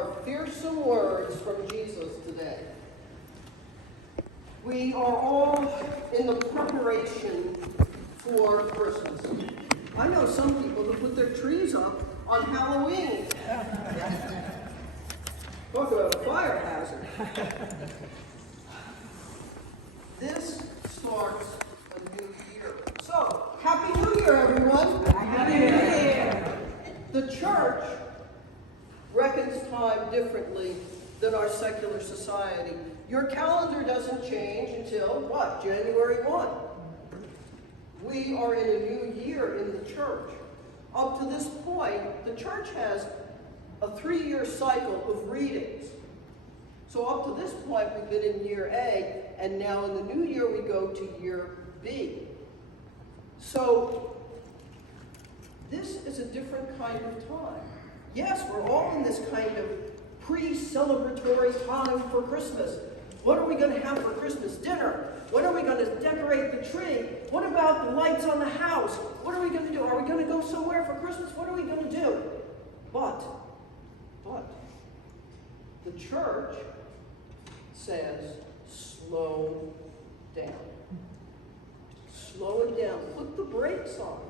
are fearsome words from Jesus today. We are all in the preparation for Christmas. I know some people who put their trees up on Halloween. Talk about a fire hazard. This starts a new year. So, Happy New Year, everyone. Happy New Year. The church reckons time differently than our secular society. Your calendar doesn't change until, what, January 1. We are in a new year in the church. Up to this point, the church has a 3-year cycle of readings. So up to this point, we've been in year A, and now in the new year, we go to year B. So this is a different kind of time. Yes, we're all in this kind of pre-celebratory time for Christmas. What are we going to have for Christmas dinner? When are we going to decorate the tree? What about the lights on the house? What are we going to do? Are we going to go somewhere for Christmas? What are we going to do? But, the church says, slow down. Slow it down. Put the brakes on.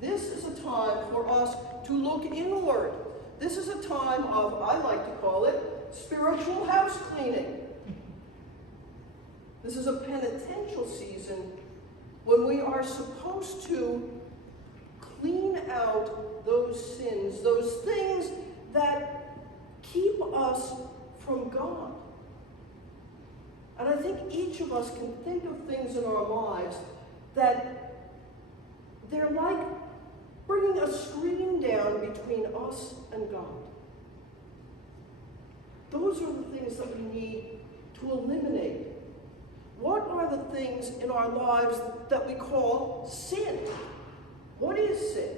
This is a time for us to look inward. This is a time of, I like to call it, spiritual house cleaning. This is a penitential season when we are supposed to clean out those sins, those things that keep us from God. And I think each of us can think of things in our lives that they're like bringing a screen down between us and God. Those are the things that we need to eliminate. What are the things in our lives that we call sin? What is sin?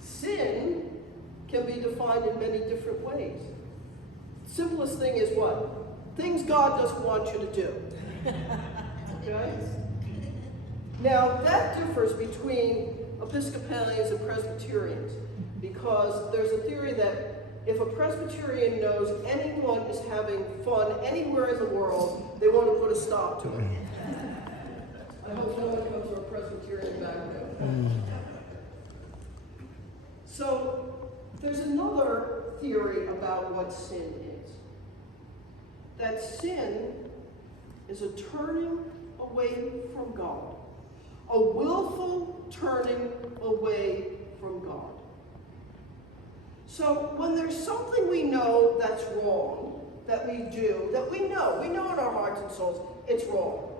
Sin can be defined in many different ways. Simplest thing is what? Things God doesn't want you to do. Okay? Now, that differs between Episcopalians and Presbyterians, because there's a theory that if a Presbyterian knows anyone is having fun anywhere in the world, they want to put a stop to it. I hope no one comes from a Presbyterian background. So, there's another theory about what sin is. That sin is a turning away from God. A willful turning away from God. So when there's something we know that's wrong, that we do, that we know in our hearts and souls, it's wrong.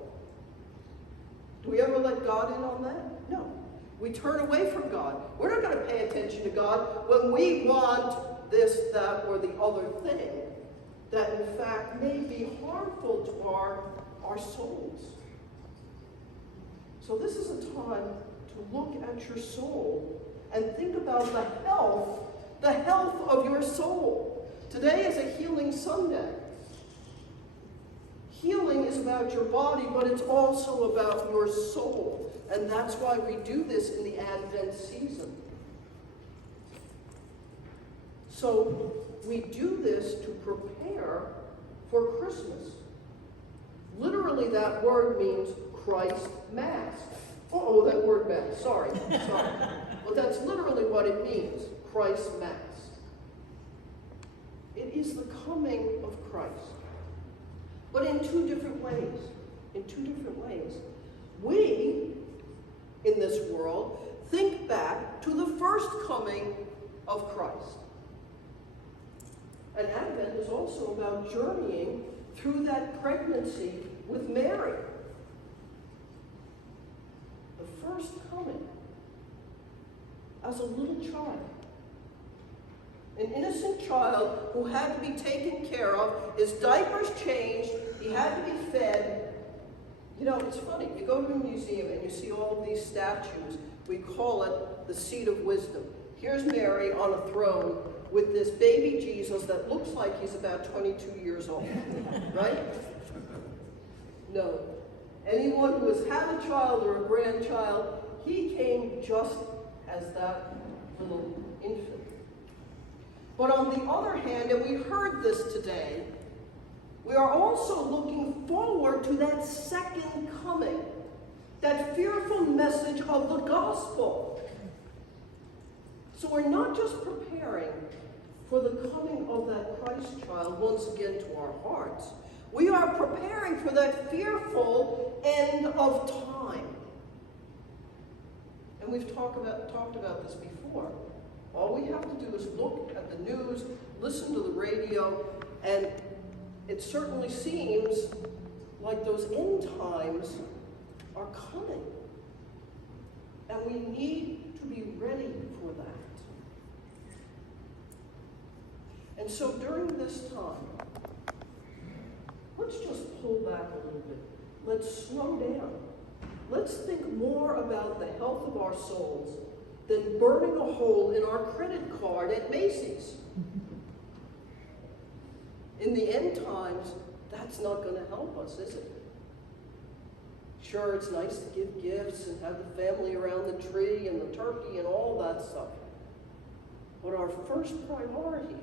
Do we ever let God in on that? No. We turn away from God. We're not going to pay attention to God when we want this, that, or the other thing that in fact may be harmful to our souls. So this is a time to look at your soul and think about the health of your soul. Today is a healing Sunday. Healing is about your body, but it's also about your soul. And that's why we do this in the Advent season. So we do this to prepare for Christmas. Literally, that word means Christ Mass. Oh, that word Mass. Sorry. Well, that's literally what it means, Christ Mass. It is the coming of Christ. But in two different ways. We, in this world, think back to the first coming of Christ. And Advent is also about journeying through that pregnancy with Mary. The first coming as a little child. An innocent child who had to be taken care of, his diapers changed, he had to be fed. You know, it's funny, you go to a museum and you see all of these statues, we call it the seat of wisdom. Here's Mary on a throne with this baby Jesus that looks like he's about 22 years old, right? No. Anyone who has had a child or a grandchild, he came just as that little infant. But on the other hand, and we heard this today, we are also looking forward to that second coming, that fearful message of the gospel. So we're not just preparing for the coming of that Christ child once again to our hearts. We are preparing for that fearful end of time. And we've talked about this before. All we have to do is look at the news, listen to the radio, and it certainly seems like those end times are coming. And we need to be ready for that. And so during this time, let's just pull back a little bit. Let's slow down. Let's think more about the health of our souls than burning a hole in our credit card at Macy's. In the end times, that's not going to help us, is it? Sure, it's nice to give gifts and have the family around the tree and the turkey and all that stuff. But our first priority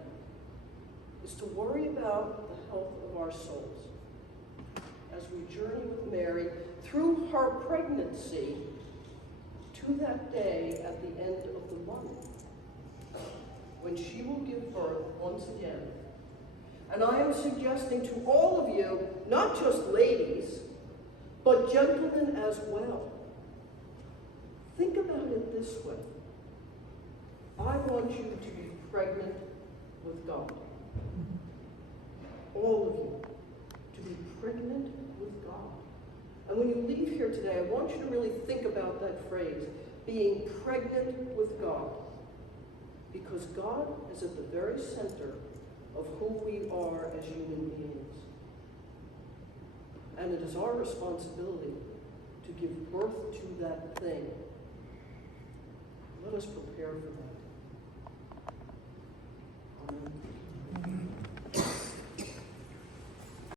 is to worry about the health of our souls as we journey with Mary through her pregnancy to that day at the end of the month, when she will give birth once again. And I am suggesting to all of you, not just ladies, but gentlemen as well, think about it this way. I want you to be pregnant with God. All of you, to be pregnant with God. And when you leave here today, I want you to really think about that phrase, being pregnant with God. Because God is at the very center of who we are as human beings. And it is our responsibility to give birth to that thing. Let us prepare for that. Amen.